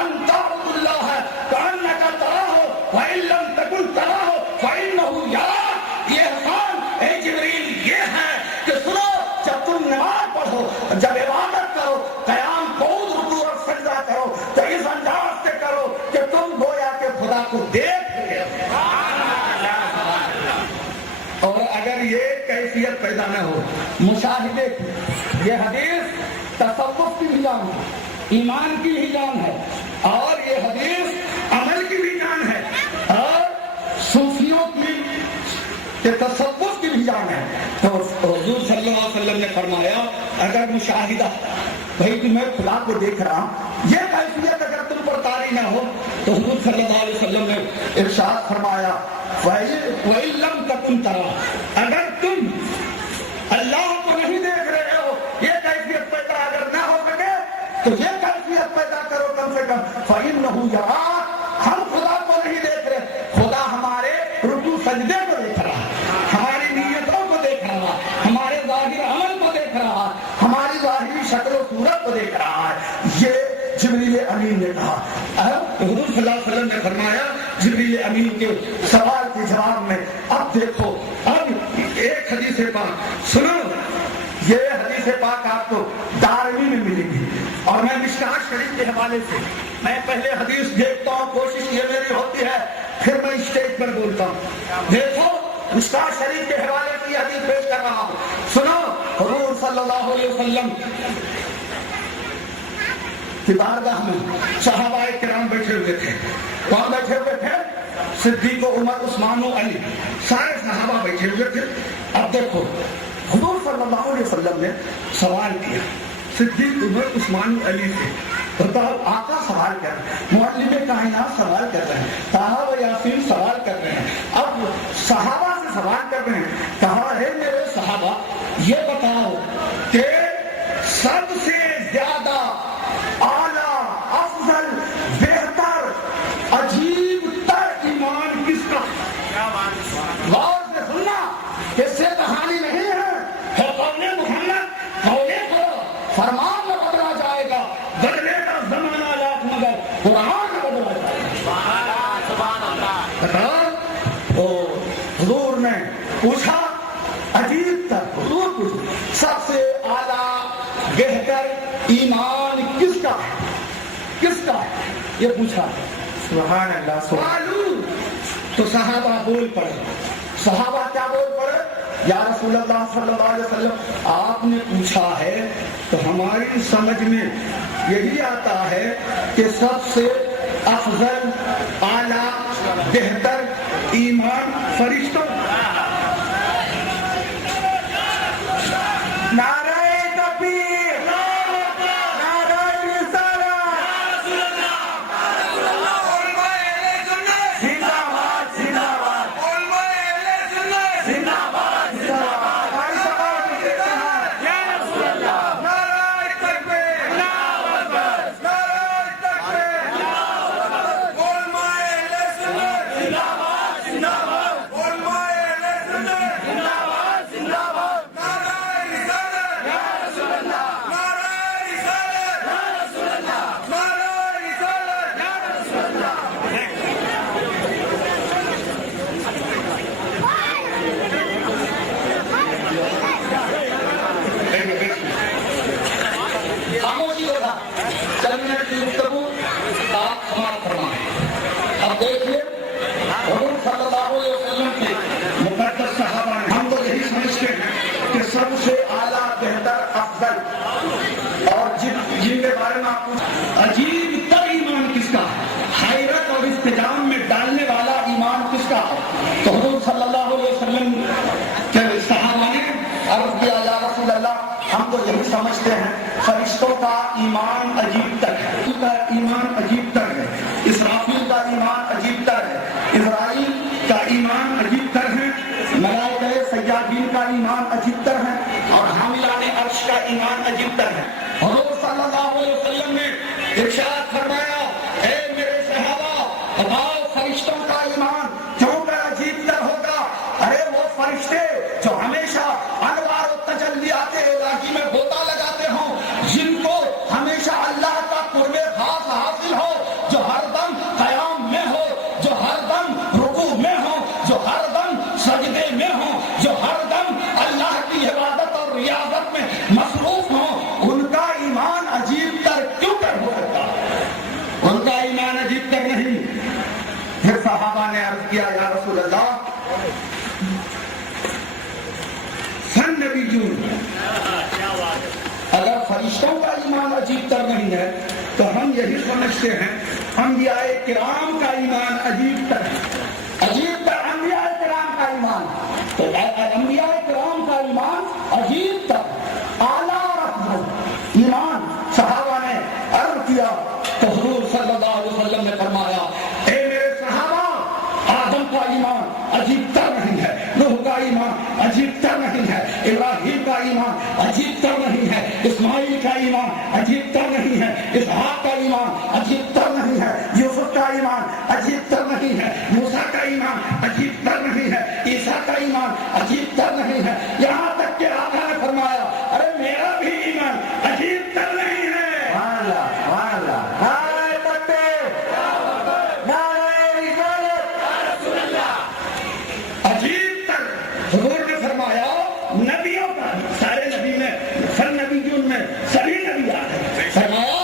انت عبد اللہ ہے کانک تراہ وان لم تکن تراہ فانہ یراک. یہ احسان اے جبریل یہ ہے کہ سنو جب تم نماز پڑھو جب عبادت کرو قیام قعود رکوع اور سجدہ کرو تو اس انداز سے کرو کہ تم گویا کہ خدا کو دیکھ رہے ہو. اور اگر یہ کیفیت پیدا نہ ہو مشاہدے کی یہ حدیث تصوف کی بھی جان ہے, ایمان کی بھی جان ہے, اور یہ حدیث عمل کی بھی جان ہے, اور صوفیوں کی تصوف کی بھی جان ہے. تو حضور صلی اللہ علیہ وسلم نے فرمایا اگر مشاہدہ, بھائی کہ میں خدا کو دیکھ رہا ہوں, یہ کیفیت اگر تم پر طاری نہ ہو, تو حضور صلی اللہ علیہ وسلم نے ارشاد فرمایا وَإِن لَمْ تَكُنْ تَرَاهُ, اگر تم اللہ کو نہیں دیکھ رہے ہو, یہ کیفیت پیدا اگر نہ ہو سکے تو یہ کیفیت پیدا کرو کم سے کم. فَإِنَّهُ يَرَاكَ, ہم خدا کو نہیں دیکھ رہے, خدا ہمارے رکوع سجدے کو دیکھ رہا ہے, ہماری نیتوں کو دیکھ رہا ہے, ہمارے ظاہر عمل کو دیکھ رہا ہے, ہماری ظاہری شکل و صورت کو دیکھ رہا ہے. یہ جبریل امین نے کہا. حضور صلی اللہ علیہ وسلم نے فرمایا جبریل امین کے سوال کے جواب میں, اب دیکھو, اب ایک حدیث پاک سنو. یہ حدیث پاک آپ کو دارمی میں ملے گی, اور میں مشکات شریف کے حوالے سے میں پہلے حدیث دیکھتا ہوں, کوشش یہ میری ہوتی ہے پھر میں اسٹیج پر بولتا ہوں. دیکھو مشکات شریف کے حوالے سے یہ حدیث پیش کر رہا ہوں, سنو. حضور صلی اللہ علیہ وسلم کی بارگاہ میں صحابہ کرام بیٹھے ہوئے تھے. کون بیٹھے ہوئے تھے؟ صدیق و عمر, عثمان و علی, سارے صحابہ بیٹھے ہوئے تھے. اب دیکھو حضور صلی اللہ علیہ وسلم نے سوال کیا صدیق, عمر, عثمان و علی سے. بتاؤ, آقا سوال کر رہے ہیں, معلم کائنات سوال کر رہے ہیں, طٰہٰ و یاسین سوال کر رہے ہیں, اب صحابہ سے سوال کر رہے ہیں. کہا ہے میرے صحابہ یہ بتاؤ کہ سب سے زیادہ اعلیٰ, افضل, بہتر, عجیب تر ایمان کس کا؟ غور سے سننا, اس سے کہانی نہیں ہے قول محمد, قول فرمان میں بدلا جائے گا, بدلے کا زمانہ لاکھ مگر قرآن میں بدلا جائے گا. حضور نے پوچھا عجیب تر, حضور پوچھا سب سے اعلیٰ بہتر ایمان کس کا ہے, کس کا ہے, یہ پوچھا. سبحان اللہ. سوالو تو صحابہ بول پڑے. صحابہ کیا بول پڑے؟ یا رسول اللہ صلی اللہ علیہ وسلم آپ نے پوچھا ہے تو ہماری سمجھ میں یہی آتا ہے کہ سب سے افضل, اعلیٰ, بہتر ایمان فرشتوں. نعرہ تکبیر, نعرہ رسالت, زندہ باد, زندہ باد, زندہ باد, زندہ باد. ہماری سماج کے ساتھ یا رسول اللہ, نعرہ تکبیر, اللہ اکبر, نعرہ تکبیر, اللہ اکبر. علماء اہل سنت زندہ باد, زندہ باد, علماء اہل سنت زندہ باد, زندہ باد. اب دیکھیے حضور صلی اللہ علیہ وسلم کے مقدس صحابہ ہیں, ہم تو یہی سمجھتے ہیں کہ سب سے اعلیٰ, بہتر, افضل, اور جن کے بارے میں آپ کو عجیب تر ایمان کس کا ہے, حیرت اور استحجام میں ڈالنے والا ایمان کس کا ہے. تو حضور صلی اللہ علیہ وسلم کے صحابہ نے عرض کیا یا رسول اللہ ہم تو یہی سمجھتے ہیں فرشتوں کا ایمان عجیب تر ہے, ان کا ایمان عجیب تر ہے, اسرافیل کا ایمان عجیب تر ہے, اسرائیل کا ایمان عجیب تر ہے, ملائکہ سیاحین کا ایمان عجیب تر ہے, اور حاملان عرش کا ایمان عجیب تر ہے. حضور صلی اللہ علیہ وسلم نے ارشاد فرمایا اے میرے صحابہ بتاؤ فرشتوں کا ایمان کیوں کر عجیب تر ہوگا؟ ارے وہ فرشتے جو ہمیشہ انوار و تجلیات الہی میں غوطہ لگاتے ہوں, جن کو ہمیشہ اللہ کا قرب خاص حاصل ہو, جو ہر دم قیام میں ہو, جو ہر دم رکوع میں ہو, جو ہر دم سجدے میں ہو, جو ہر دم اللہ کی عبادت اور ریاضت میں مصروف ہوں, ان کا ایمان عجیب تر کیوں کر ہو سکتا؟ ان کا ایمان عجیب تر نہیں. پھر صحابہ نے عرض کیا یا رسول اللہ سن نبیون فرشتوں کا ایمان عجیب تر نہیں ہے تو ہم یہی سمجھتے ہیں انبیاء کرام کا ایمان عجیب تر ہے. عجیب تر انبیاء کرام کا ایمان. تو انبیاء کرام کا ایمان عجیب تر اعلیٰ رتبہ ایمان. صحابہ نے عرض کیا تو حضور صلی اللہ علیہ وسلم نے فرمایا اے میرے صحابہ آدم کا ایمان عجیب تر نہیں ہے, نوح کا ایمان عجیب تر نہیں ہے, ابراہیم کا ایمان عجیب تر نہیں ہے, اسماعیل کا ایمان عجیب تر نہیں ہے, اسحاق کا ایمان عجیب تر نہیں ہے, یوسف کا ایمان عجیب تر نہیں ہے, موسیٰ کا ایمان عجیب تر نہیں ہے, عیسیٰ کا ایمان عجیب تر نہیں ہے. یہاں تک کہ آقا نے فرمایا ارے میرا بھی ایمان عجیب تر نہیں ہے. عجیب تر. حضور نے فرمایا نبیوں کا, سارے نبی میں سر نبیون میں سبھی نبی آتے ہیں, فرمایا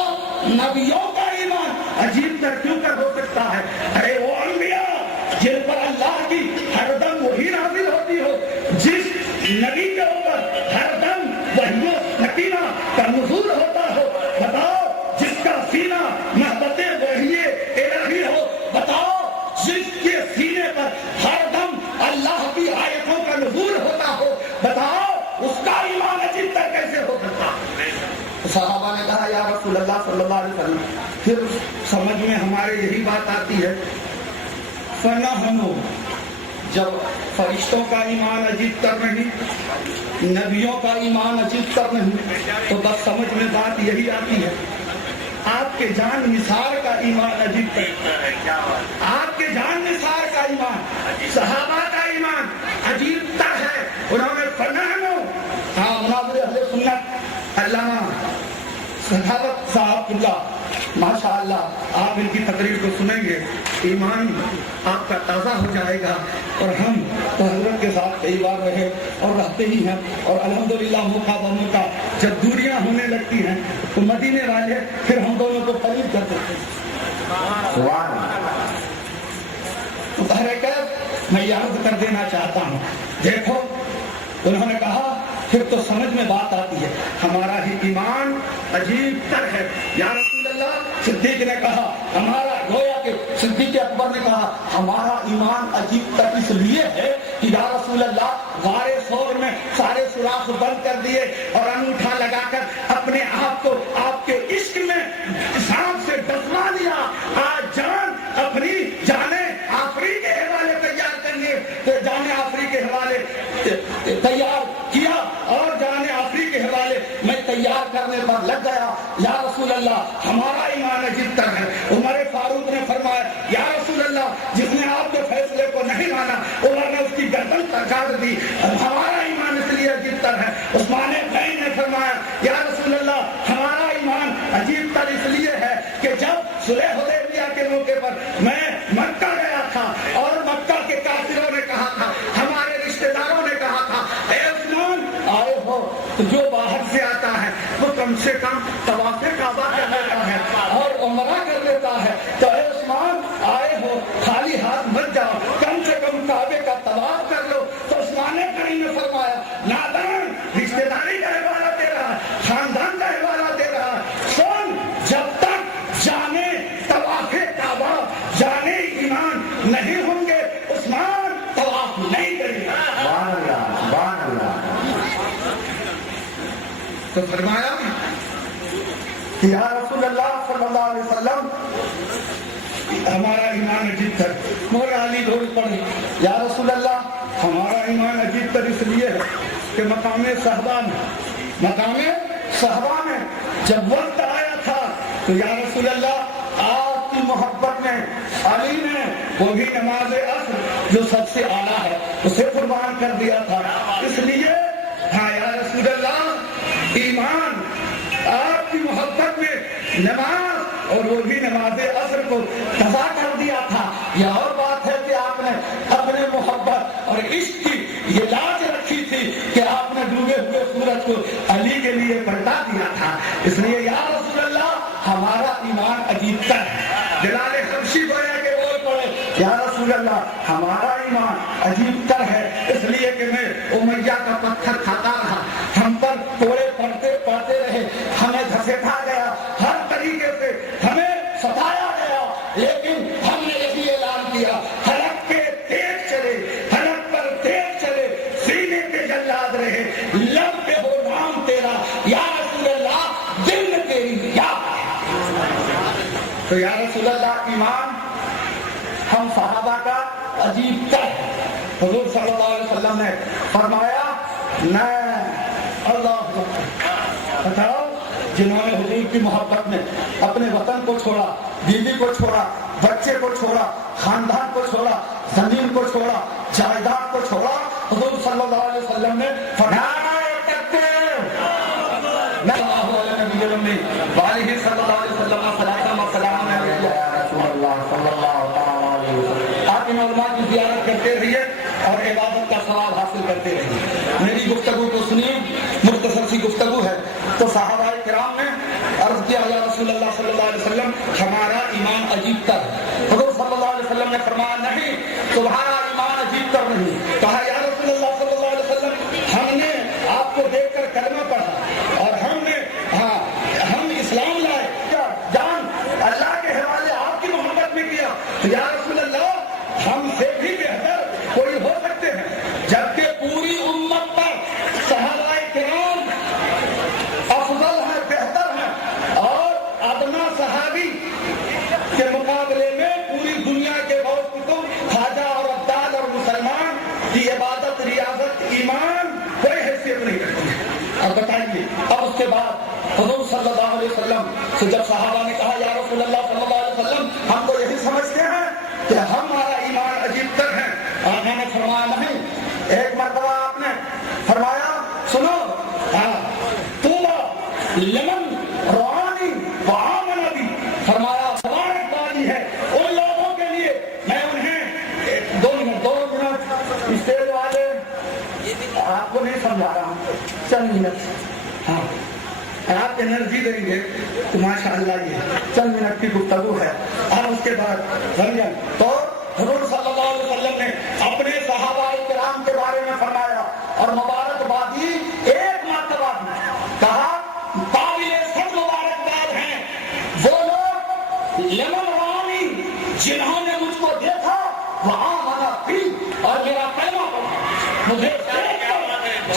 نبیوں کا ایمان عجیب تر کیوں کر ہو سکتا ہے؟ ارے وہ انبیاء جن پر اللہ کی ہر دم وہی نازل ہوتی ہو, جس نبی کے اوپر ہر دم وحی سکینہ کا نزول ہوتا ہو, بتاؤ جس کا سینہ محبت وحی الہی ہو, بتاؤ جس کے سینے پر ہر دم اللہ کی آیتوں کا نزول ہوتا ہو, بتاؤ اس کا ایمان عجیب تر کیسے ہو سکتا؟ صحابہ نے کہا یا رسول اللہ صلی اللہ علیہ وسلم. پھر سمجھ میں ہمارے یہی بات آتی ہے فنحنو, جب فرشتوں کا ایمان عجیب تر نہیں, نبیوں کا ایمان عجیب تر نہیں, تو بس سمجھ میں بات یہی آتی ہے آپ کے جان نثار کا ایمان عجیب تر ہے. آپ کے جان نثار کا ایمان, صحابہ کا ایمان عجیب تر ہے. انہوں نے فنحنو, ہاں مناظر اہل سنت علامہ صحابت صاحب اللہ ماشاء اللہ آپ ان کی تقریر کو سنیں گے, ایمان آپ کا تازہ ہو جائے گا. اور ہم تو حضرت کے ساتھ کئی بار رہے اور رہتے ہی ہیں, اور الحمدللہ موقع بموقع جب دوریاں ہونے لگتی ہیں تو مدینے والے پھر ہم دونوں کو قریب کر دیتے ہیں. میں یہ عرض کر دینا چاہتا ہوں, دیکھو انہوں نے کہا پھر تو سمجھ میں بات آتی ہے ہمارا ہی ایمان عجیب تر ہے یا رسول اللہ. صدیق نے کہا ہمارا, گویا کہ صدیق اکبر نے کہا ہمارا ایمان عجیب تر اس لیے ہے کہ یا رسول اللہ غارے ثور میں سارے سوراخ بند کر دیے اور انگوٹھا لگا کر اپنے آپ کو آپ کے عشق میں سانپ سے ڈسوا لیا. آج جان اپنی جانے آفری کے حوالے تیار کرنے, جانے آفری کے حوالے تیار کیا اور جانے آفری کے حوالے میں تیار کرنے پر لگ گیا. یا رسول اللہ ہمارا ایمان عجیب تر ہے. عمر فاروق نے فرمایا یا رسول اللہ جس نے آپ کے فیصلے کو نہیں مانا عمر نے اس کی گردن کاٹ دی, ہمارا ایمان اس لیے عجیب تر ہے. عثمان غنی نے فرمایا یا رسول اللہ ہمارا ایمان عجیب تر اس لیے ہے کہ جب صلح حدیبیہ کے موقع پر میں مکہ گیا تھا اور مکہ کے کافروں نے کہا تھا, ہمارے رشتہ داروں نے کہا تھا اے عثمان آئے ہو تو جو باہر سے آتا ہے وہ کم سے کم طواف کعبہ کر لیتا ہے اور عمرہ کر لیتا ہے, تو اے عثمان آئے ہو خالی ہاتھ مت جاؤ, کم سے کم کعبے کا طواف کر لو. تو عثمان غنی نے فرمایا نادان, رشتہ داری کا حوالہ دے رہا, خاندان کا حوالہ دے رہا, سن جب تک جانے طواف کعبہ جانے ایمان نہیں ہوں گے عثمان طواف نہیں کرے گا. تو فرمایا یا رسول اللہ صلی اللہ علیہ وسلم ہمارا ایمان عجیب تر. مولا علی دور پڑے یا رسول اللہ ہمارا ایمان عجیب تر اس لیے ہے کہ مقام صحابہ میں جب وقت آیا تھا تو یا رسول اللہ آپ کی محبت میں علی نے وہ بھی نماز عصر جو سب سے اعلیٰ ہے اسے قربان کر دیا تھا. اس لیے ہاں یا رسول اللہ ایمان آپ کی محبت میں نماز اور وہ بھی نماز عصر کو قضا کر دیا تھا. یہ اور بات ہے کہ آپ نے اپنے محبت اور عشق کی یہ لاج رکھی تھی کہ آپ نے ڈوبے ہوئے سورج کو علی کے لیے پلٹا دیا تھا. اس لیے یا رسول اللہ ہمارا ایمان عجیب تر ہے. بلال حبشی گویا کے بول پڑے یا رسول اللہ ہمارا ایمان عجیب تر ہے اس لیے کہ میں امیہ کا پتھر کھاتا رہا, ہم پر کوڑے پڑتے رہے, ہم گھسیٹا گیا، ہر طریقے سے ہمیں ستایا گیا، لیکن ہم نے یہی اعلان کیا، حلق کے تیز چلے، حلق پر تیز چلے، سینے پہ جلاد رہے، لب پہ وہ نام تیرا یا رسول اللہ، دل میں تیری یاد ہے۔ تو یا رسول اللہ ایمان ہم صحابہ کا عجیب تر ہے۔ حضور صلی اللہ علیہ وسلم نے فرمایا میں اللہ بتاؤ جنہوں نے حضور کی محبت میں اپنے وطن کو چھوڑا، بیوی کو چھوڑا، بچے کو چھوڑا، خاندان کو چھوڑا، زمین کو چھوڑا، جائیداد کو چھوڑا، حضور صلی اللہ علیہ وسلم نے فرمایا آپ ان علماء کی زیارت کرتے رہیے اور عبادت کا ثواب حاصل کرتے رہیے۔ میری گفتگو کو سنیے، مختصر سی گفتگو ہے۔ تو صحابہ کرام نے عرض کیا یا رسول اللہ صلی اللہ علیہ وسلم ہمارا ایمان عجیب تر ہے۔ حضور صلی اللہ علیہ وسلم نے فرمایا نہیں تمہارا ایمان عجیب تر نہیں۔ کہا یا رسول اللہ صلی اللہ علیہ وسلم ہم نے آپ کو دیکھ کر کلمہ پڑھا اور ہم اسلام لائے، جان اللہ کے حوالے آپ کی محبت میں کیا، یا رسول اللہ ہم سے بھی بہتر کوئی ہو سکتے ہیں؟ جبکہ پوری امت پر صحابہ کرام افضل ہیں، بہتر ہیں، اور ادنا صحابی کے مقابلے میں پوری دنیا کے بہت کتب خواجہ اور عبدال اور مسلمان کی عبادت، ریاضت، ایمان کوئی حیثیت نہیں رکھتی ہے۔ اب بتائیے اب اس کے بعد حضور صلی اللہ علیہ وسلم سے جب صحابہ نے کہا یا رسول اللہ صلی اللہ علیہ وسلم ہم تو یہی سمجھتے ہیں کہ ہمارا ایمان عجیب تر ہے، اور میں نے فرمایا نہیں۔ ایک مرتبہ آپ نے فرمایا سنو لمن روانی وآمن بی، فرمایا مبارکبادی ہے ان لوگوں کے لیے، میں انہیں دو منٹ اسٹیج والے آپ کو نہیں سمجھا رہا ہوں، چند منٹ ہاں آپ انرجی دیں گے تو ماشاء اللہ یہ چند منٹ کی گفتگو ہے، اور اس کے بعد غنیمت۔ تو حضور صلی اللہ علیہ وسلم نے اپنے صحابہ کرام کے بارے میں فرمایا اور مبارکبادی ایک مرتبہ کہا قابل سب مبارکباد ہیں وہ لوگ لمن روانی جنہوں نے مجھ کو دیکھا وہاں منا پی اور میرا کلمہ پڑھا، مجھے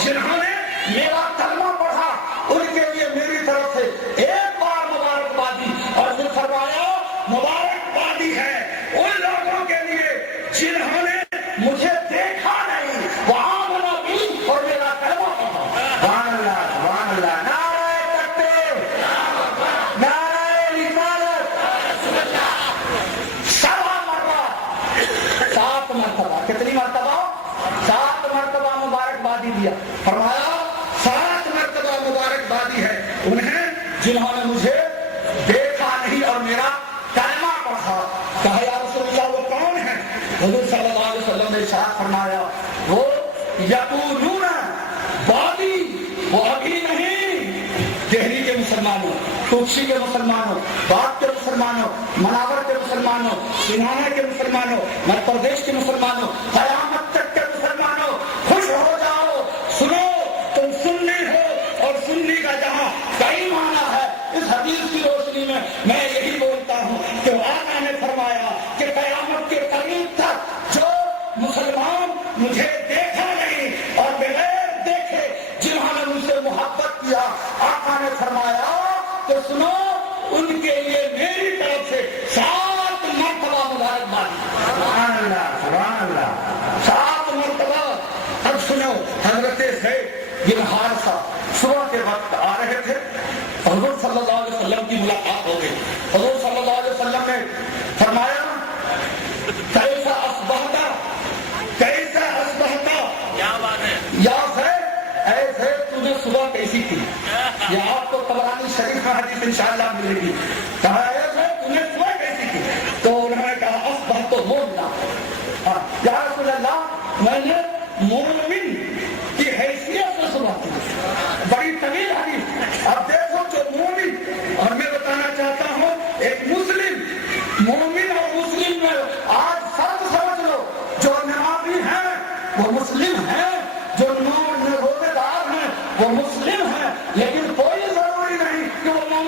جنہوں نے میرا کلمہ پڑھا ان کے لیے میری طرف سے ایک بار مبارکبادی، اور پھر فرمایا مبارکبادی ہے ان لوگوں کے لیے جنہوں نے مجھے دیکھا نہیں وہاں منا بھی اور میرا کلمہ پڑھا۔ سبحان اللہ سبحان اللہ، نعرہ تکبیر، نعرہ رسالت، 7 مرتبہ کتنی مرتبہ؟ 7 مرتبہ مبارکبادی دیا، فرمایا 7 مرتبہ مبارکبادی ہے انہیں جنہوں نے مجھے دیکھا نہیں اور میرا کلمہ پڑھا۔ کہا یا رسول اللہ وہ کون ہیں؟ حضور صلی اللہ علیہ وسلم نے ارشاد فرمایا وہ یقولون بادی، وہ ابھی نہیں، دہلی کے مسلمانوں، توشی کے مسلمانوں، باغ کے مسلمانوں، مناور کے مسلمانوں، سنانا کے مسلمانوں، مدھیہ پردیش کے مسلمانوں، قیامت تک کے مسلمانوں خوش ہو جاؤ، سنو تم سنی ہو اور سنی کا جہاں کئی معنی ہے۔ اس حدیث کی روشنی میں میں یہی بولتا ہوں کہ آقا نے فرمایا کہ قیامت کے قریب تک جو مسلمان مجھے دیکھا نہیں اور بغیر دیکھے جنہوں نے مجھ سے محبت کیا، آقا نے فرمایا کہ سنو ان کے لیے میری طرف سے 7 مرتبہ مبارکبادی۔ سبحان اللہ سبحان اللہ، 7 مرتبہ۔ اب سنو حضرت زید بن حارثہ صبح کے وقت آ رہے تھے، حضور صلی اللہ علیہ وسلم کی ملاقات ہو گئی۔ حضور صلی اللہ علیہ وسلم نے فرمایا کیسا اصبحتا، کیسا اصبحتا، کیا بات ہے یا زید، اے زید تجھے صبح کیسی تھی؟ یہ آپ کو طبرانی شریف میں حدیث انشاءاللہ ملے گی۔ کہا اے زید تجھے صبح کیسی تھی؟ تو انہوں نے کہا اصبحت مومنا، یا رسول اللہ میں نے مومن کی حیثیت سے صبح کی۔ بڑی طویل حدیث۔ اب دیکھو جو مومن، اور میں بتانا چاہتا ہوں ایک مسلم، مومن اور مسلم میں آج فرق سمجھ لو، جو نمازی ہیں وہ مسلم ہیں، جو روزے دار ہیں وہ مسلم ہیں، لیکن کوئی ضروری نہیں کہ وہ مومن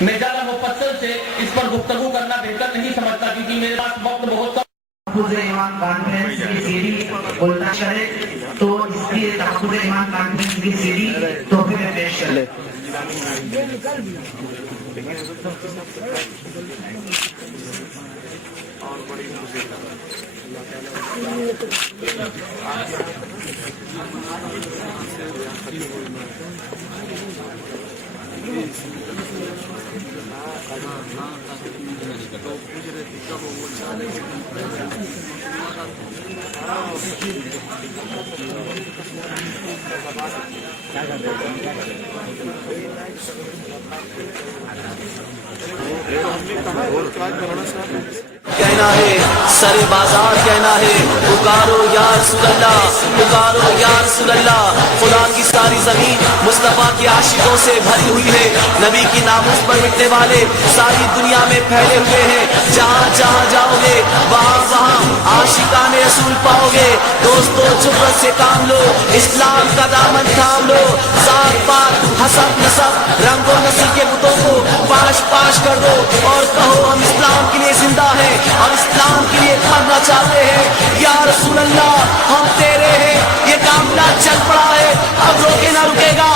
میں زیادہ مفصل سے اس پر گفتگو کرنا بہتر نہیں سمجھتا کیونکہ میرے پاس وقت بہت کم. تحفظ ایمان کانفرنس کی سیڈی بولنا چاہے تو اس کی تحفظ ایمان کانفرنس کی سیڈی تحفے میں پیش کرے. کہنا ہے سر بازار کہنا ہے پکارو یا رسول اللہ پکارو یا رسول اللہ. خدا کی ساری زمین مصطفیٰ کے عاشقوں سے بھری ہوئی ہے. نبی کی ناموس پر مٹنے والے ساری دنیا میں پھیلے ہوئے ہیں. جہاں جہاں جاؤ گے وہاں وہاں عاشقان رسول پاؤ گے. دوستو جرأت سے کام لو, اسلام کا دامن تھام لو. ذات پات حسب نسب رنگ و نسل کے بتوں کو پاش پاش کر دو اور کہو ہم اسلام کے لیے زندہ ہیں اور اسلام کے لیے مرنا چاہتے ہیں. یا رسول اللہ ہم تیرے ہیں. یہ کافلہ چل پڑا ہے اب روکے نہ رکے گا.